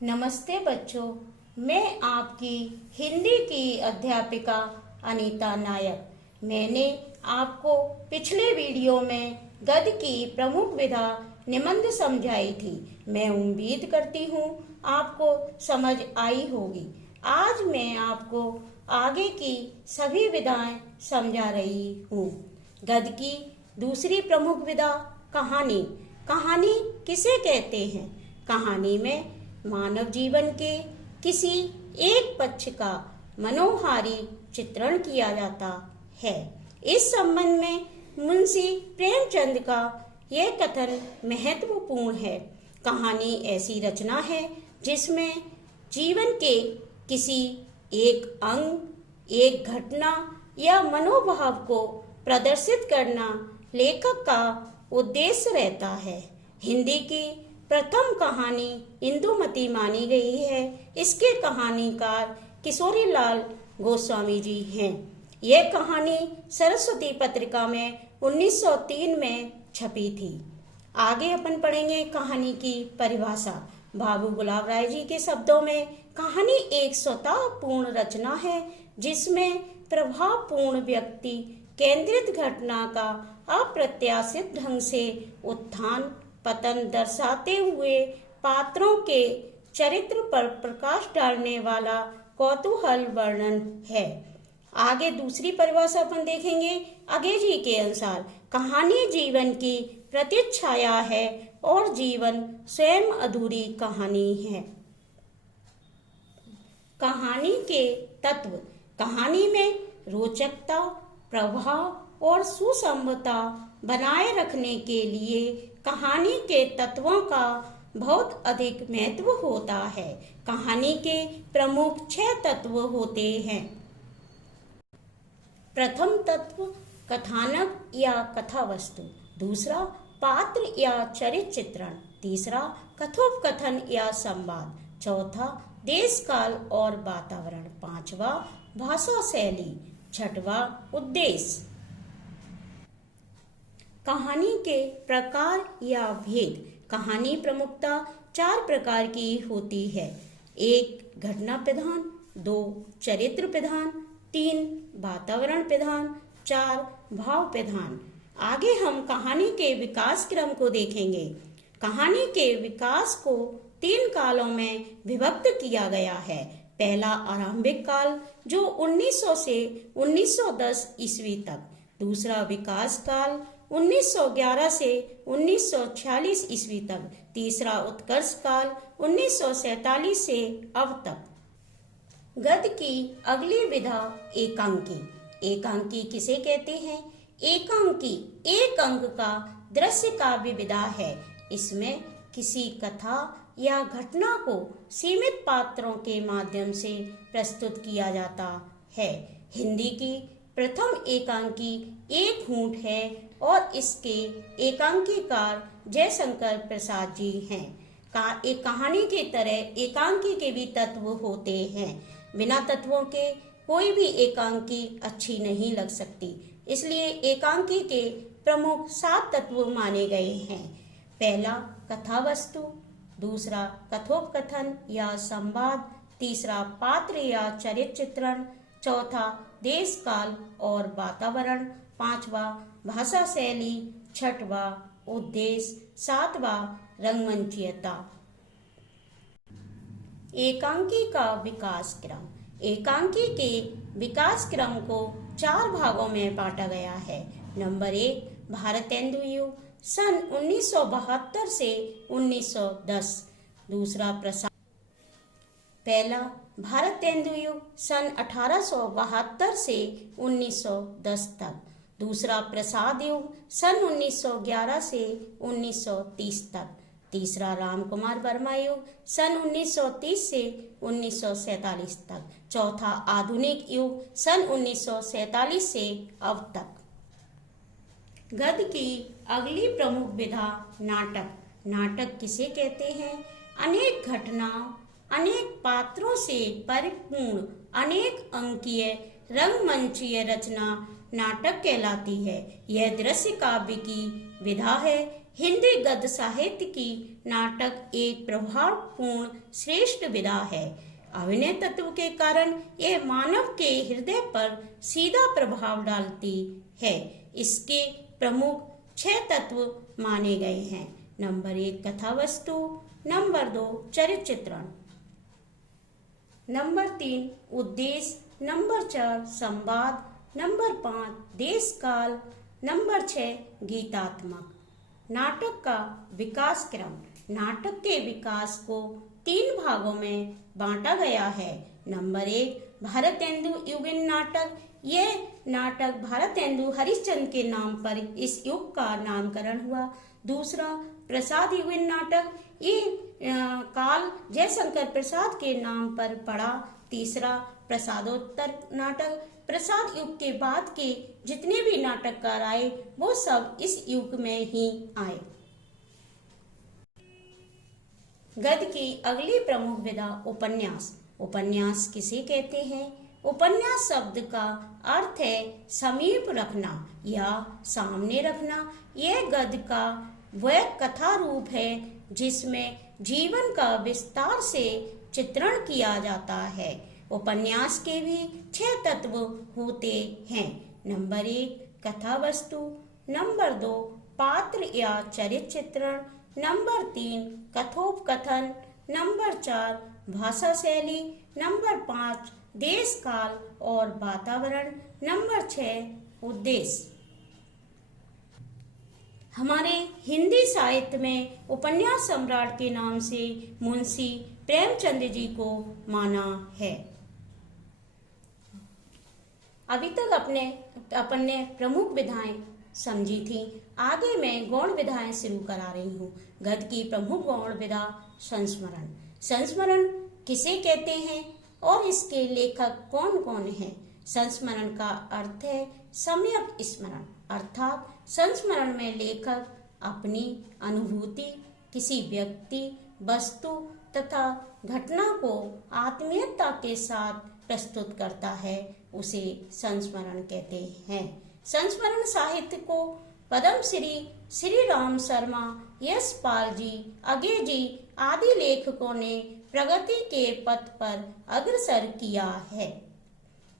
नमस्ते बच्चों, मैं आपकी हिंदी की अध्यापिका अनीता नायक। मैंने आपको पिछले वीडियो में गद्य की प्रमुख विधा निबंध समझाई थी। मैं उम्मीद करती हूँ आपको समझ आई होगी। आज मैं आपको आगे की सभी विधाएं समझा रही हूँ। गद्य की दूसरी प्रमुख विधा कहानी। कहानी किसे कहते हैं? कहानी में मानव जीवन के किसी एक पक्ष का मनोहारी चित्रण किया जाता है। इस संबंध में मुंशी प्रेमचंद का यह कथन महत्वपूर्ण है। कहानी ऐसी रचना है जिसमें जीवन के किसी एक अंग, एक घटना या मनोभाव को प्रदर्शित करना लेखक का उद्देश्य रहता है। हिंदी की प्रथम कहानी इंदुमती मानी गई है। इसके कहानीकार किशोरीलाल गोस्वामी जी हैं। यह कहानी सरस्वती पत्रिका में 1903 में छपी थी। आगे अपन पढ़ेंगे कहानी की परिभाषा। बाबू गुलाब राय जी के शब्दों में कहानी एक स्वतःपूर्ण रचना है जिसमें प्रभावपूर्ण व्यक्ति केंद्रित घटना का अप्रत्याशित ढंग से उत्थान पतन दर्शाते हुए पात्रों के चरित्र पर प्रकाश डालने वाला कौतूहल वर्णन है। आगे दूसरी परिभाषा अपन देखेंगे। अंग्रेजी के अनुसार कहानी जीवन की प्रतिच्छाया है और जीवन स्वयं अधूरी कहानी है। कहानी के तत्व। कहानी में रोचकता, प्रभाव और सुसंबद्धता बनाए रखने के लिए कहानी के तत्वों का बहुत अधिक महत्व होता है। कहानी के प्रमुख 6 तत्व होते हैं। प्रथम तत्व कथानक या कथा वस्तु। दूसरा पात्र या चरित्र चित्रण। तीसरा कथोपकथन या संवाद। चौथा देश काल और वातावरण। पांचवा भाषा शैली। छठवा उद्देश्य। कहानी के प्रकार या भेद। कहानी प्रमुखता 4 प्रकार की होती है। 1 घटना प्रधान, 2 चरित्र प्रधान, 3 वातावरण प्रधान, 4 भाव प्रधान। आगे हम कहानी के विकास क्रम को देखेंगे। कहानी के विकास को 3 कालों में विभक्त किया गया है। पहला आरंभिक काल जो 1900 से 1910 ईस्वी तक। दूसरा विकास काल 1911 से 1946 ईस्वी तक। तीसरा उत्कर्ष काल 1947 से अब तक। गद्य की अगली विधा एकांकी। एकांकी किसे कहते हैं? एकांकी एक अंक का दृश्य काव्य विधा है। इसमें किसी कथा या घटना को सीमित पात्रों के माध्यम से प्रस्तुत किया जाता है। हिंदी की प्रथम एकांकी एक हूंठ है और इसके एकांकीकार जयशंकर प्रसाद जी हैं। एक कहानी की तरह एकांकी के भी तत्व होते हैं। बिना तत्वों के कोई भी एकांकी अच्छी नहीं लग सकती। इसलिए एकांकी के प्रमुख 7 तत्व माने गए हैं। पहला कथा वस्तु, दूसरा कथोपकथन या संवाद, तीसरा पात्र या चरित्र चित्रण, चौथा देश काल और वातावरण, पांचवा भाषा शैली, छठवा उद्देश्य, सातवां रंगमंचीयता। एकांकी का विकास क्रम। एकांकी के विकास क्रम को 4 भागों में बांटा गया है। नंबर 1 भारतेंदु युग सन 1972 से 1910। दूसरा प्रसाद। पहला भारतेंदु युग सन 1872 से 1910 तक। दूसरा प्रसाद युग सन 1911 से 1930 तक। तीसरा रामकुमार वर्मा युग सन 1930 से 1947 तक। चौथा आधुनिक युग सन 1947 से अब तक। गद्य की अगली प्रमुख विधा नाटक। नाटक किसे कहते हैं? अनेक घटनाओं, अनेक पात्रों से परिपूर्ण अनेक अंकीय रंगमंचीय रचना नाटक कहलाती है। यह दृश्य काव्य की विधा है हिंदी गद्य साहित्य की नाटक एक प्रभावपूर्ण श्रेष्ठ विधा है। अभिनय तत्व के कारण यह मानव के हृदय पर सीधा प्रभाव डालती है। इसके प्रमुख 6 तत्व माने गए हैं। नंबर 1 कथा वस्तु, नंबर 2 चरित्र चित्रण, नंबर 3 उद्देश्य, नंबर 4 संवाद, नंबर 5 देश काल, नंबर 6 गीतात्मक। नाटक का विकास क्रम। नाटक के विकास को 3 भागों में बांटा गया है। नंबर 1 भारतेंदु युगीन नाटक। यह नाटक भारतेंदु हरिश्चंद्र के नाम पर इस युग का नामकरण हुआ। दूसरा प्रसाद युगीन नाटक। ये काल जयशंकर प्रसाद के नाम पर पड़ा। तीसरा प्रसादोत्तर नाटक। प्रसाद युग के बाद के जितने भी नाटककार आए वो सब इस युग में ही आए। गद्य की अगली प्रमुख विधा उपन्यास। उपन्यास किसे कहते हैं? उपन्यास शब्द का अर्थ है समीप रखना या सामने रखना। यह गद्य का वह कथा रूप है जिसमें जीवन का विस्तार से चित्रण किया जाता है। उपन्यास के भी 6 तत्व होते हैं। नंबर 1 कथा वस्तु, नंबर 2 पात्र या चरित्र चित्रण, नंबर 3 कथोपकथन, नंबर 4 भाषा शैली, नंबर 5 देश काल और वातावरण, नंबर 6 उद्देश्य। हमारे हिंदी साहित्य में उपन्यास सम्राट के नाम से मुंशी प्रेमचंद जी को माना है। अभी तक अपन ने प्रमुख विधाएं समझी थी। आगे मैं गौण विधाएं शुरू करा रही हूँ। गद्य की प्रमुख गौण विधा संस्मरण। संस्मरण किसे कहते हैं और इसके लेखक कौन कौन हैं? संस्मरण का अर्थ है सम्यक स्मरण, अर्थात संस्मरण में लेखक अपनी अनुभूति, किसी व्यक्ति, वस्तु तथा घटना को आत्मीयता के साथ प्रस्तुत करता है, उसे संस्मरण कहते हैं। संस्मरण साहित्य को पद्मश्री श्री राम शर्मा, यशपाल जी, अगे जी आदि लेखकों ने प्रगति के पथ पर अग्रसर किया है।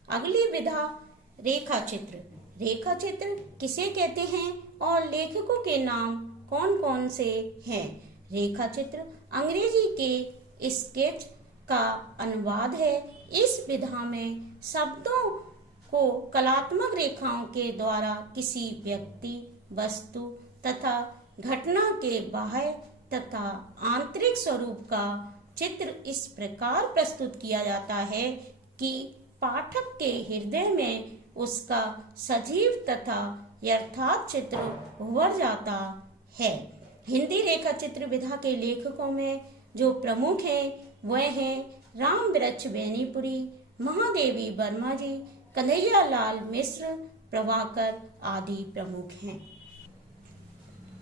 अगली विधा रेखा चित्र। रेखा चित्र किसे कहते हैं और लेखकों के नाम कौन कौन से हैं? रेखा चित्र अंग्रेजी के स्केच का अनुवाद है। इस विधा में शब्दों को कलात्मक रेखाओं के द्वारा किसी व्यक्ति, वस्तु तथा घटना के बाह्य तथा आंतरिक स्वरूप का चित्र इस प्रकार प्रस्तुत किया जाता है कि पाठक के हृदय में उसका सजीव तथा यथार्थ चित्र उभर जाता है। हिंदी रेखा चित्र विधा के लेखकों में जो प्रमुख हैं वह हैं राम वृक्ष बेनीपुरी, महादेवी वर्मा जी, कन्हैया लाल मिश्र, प्रभाकर आदि प्रमुख हैं।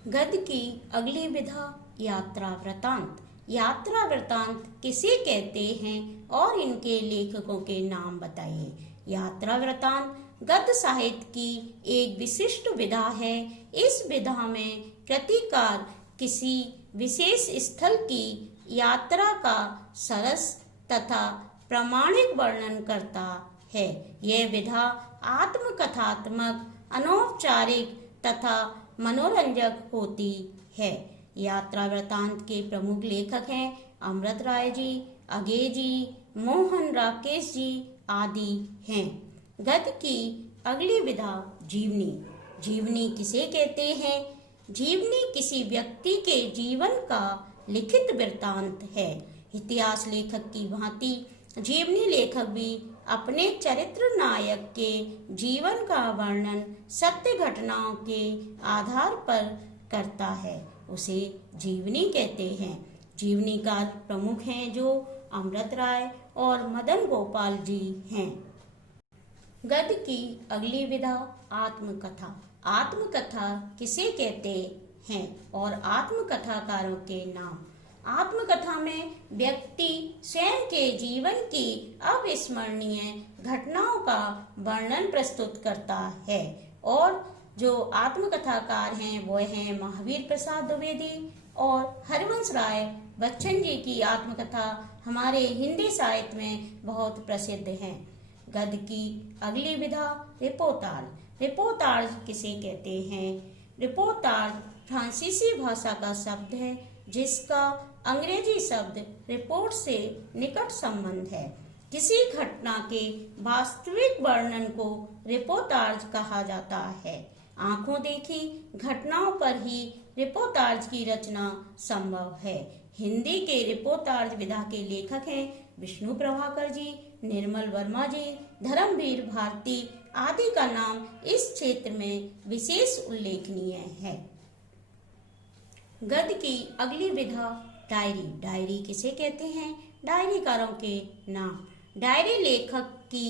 गद्य की अगली विधा यात्रा वृतांत। यात्रा वृतांत किसे कहते हैं और इनके लेखकों के नाम बताइए। यात्रा वृतांत गद्य साहित्य की एक विशिष्ट विधा है। इस विधा में कृतिकार किसी विशेष स्थल की यात्रा का सरस तथा प्रामाणिक वर्णन करता है। यह विधा आत्मकथात्मक, अनौपचारिक तथा मनोरंजक होती है। यात्रा वृतांत के प्रमुख लेखक हैं अमृत राय जी, अगे जी, मोहन राकेश जी आदि हैं। गद्य की अगली विधा जीवनी। जीवनी किसे कहते हैं? जीवनी किसी व्यक्ति के जीवन का लिखित वृत्तांत है। इतिहास लेखक की भांति जीवनी लेखक भी अपने चरित्र नायक के जीवन का वर्णन सत्य घटनाओं के आधार पर करता है, उसे जीवनी कहते हैं। जीवनीकार प्रमुख हैं जो अमृत राय और मदन गोपाल जी हैं। गद्य की अगली विधा आत्मकथा। आत्मकथा किसे कहते हैं और आत्मकथाकारों के नाम। आत्मकथा में व्यक्ति स्वयं के जीवन की अविस्मरणीय घटनाओं का वर्णन प्रस्तुत करता है और जो आत्मकथाकार हैं वो हैं महावीर प्रसाद द्विवेदी और हरिवंश राय बच्चन जी की आत्मकथा हमारे हिंदी साहित्य में बहुत प्रसिद्ध है। गद्य की अगली विधा रिपोर्टाज। रिपोर्टाज किसे कहते हैं? रिपोर्टाज फ्रांसीसी भाषा का शब्द है जिसका अंग्रेजी शब्द रिपोर्ट से निकट संबंध है। किसी घटना के वास्तविक वर्णन को रिपोर्टाज कहा जाता है। आंखों देखी घटनाओं पर ही रिपोर्टाज की रचना संभव है। हिंदी के रिपोर्टाज विधा के लेखक हैं विष्णु प्रभाकर जी, निर्मल वर्मा जी, धर्मवीर भारती आदि का नाम इस क्षेत्र में विशेष उल्लेखनीय है। गद्य की अगली विधा डायरी। डायरी किसे कहते हैं? डायरीकारों के नाम। डायरी लेखक की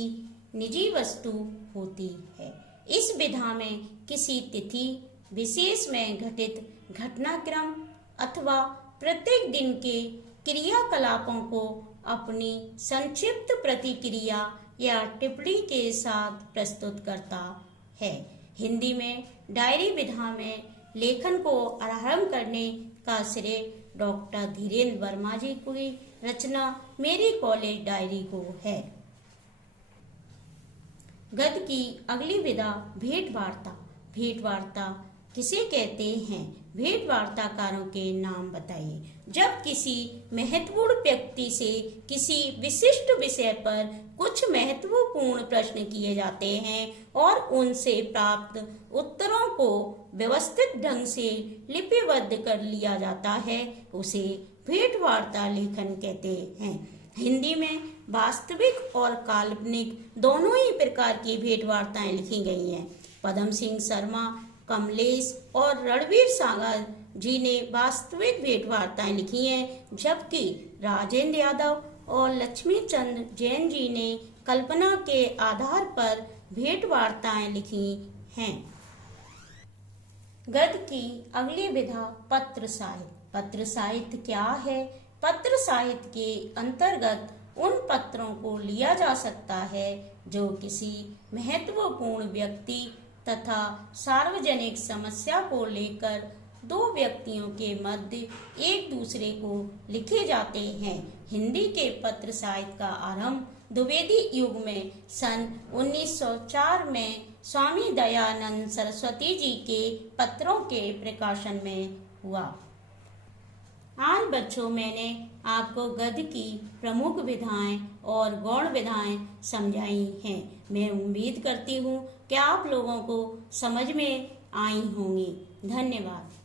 निजी वस्तु होती है। इस विधा में किसी तिथि विशेष में घटित घटनाक्रम अथवा प्रत्येक दिन के क्रियाकलापों को अपनी संक्षिप्त प्रतिक्रिया या टिप्पणी के साथ प्रस्तुत करता है। हिंदी में डायरी विधा में लेखन को आरंभ करने का श्रेय डॉक्टर धीरेन्द्र वर्मा जी की रचना मेरी कॉलेज डायरी को है। गद्य की अगली विधा भेंट वार्ता। भेंट वार्ता किसे कहते हैं? भेंट वार्ताकारों के नाम बताइए। जब किसी महत्वपूर्ण व्यक्ति से किसी विशिष्ट विषय पर कुछ महत्वपूर्ण प्रश्न किए जाते हैं और उनसे प्राप्त उत्तरों को व्यवस्थित ढंग से लिपिबद्ध कर लिया जाता है, उसे भेंट वार्ता लेखन कहते हैं। हिंदी में वास्तविक और काल्पनिक दोनों ही प्रकार की भेंट वार्ताएं लिखी गई हैं। पदम सिंह शर्मा, कमलेश और रणवीर सागर जी ने वास्तविक भेंट वार्ताएं लिखी हैं, जबकि राजेंद्र यादव और लक्ष्मी चंद्र जैन जी ने कल्पना के आधार पर भेंट वार्ताएं लिखी हैं। गद्य की अगली विधा पत्र साहित्य। पत्र साहित्य क्या है? पत्र साहित्य के अंतर्गत उन पत्रों को लिया जा सकता है जो किसी महत्वपूर्ण व्यक्ति तथा सार्वजनिक समस्या को लेकर दो व्यक्तियों के मध्य एक दूसरे को लिखे जाते हैं। हिंदी के पत्र साहित्य का आरंभ द्विवेदी युग में सन 1904 में स्वामी दयानंद सरस्वती जी के पत्रों के प्रकाशन में हुआ। आज बच्चों मैंने आपको गद्य की प्रमुख विधाएं और गौण विधाएं समझाई हैं। मैं उम्मीद करती हूँ कि आप लोगों को समझ में आई होंगी। धन्यवाद।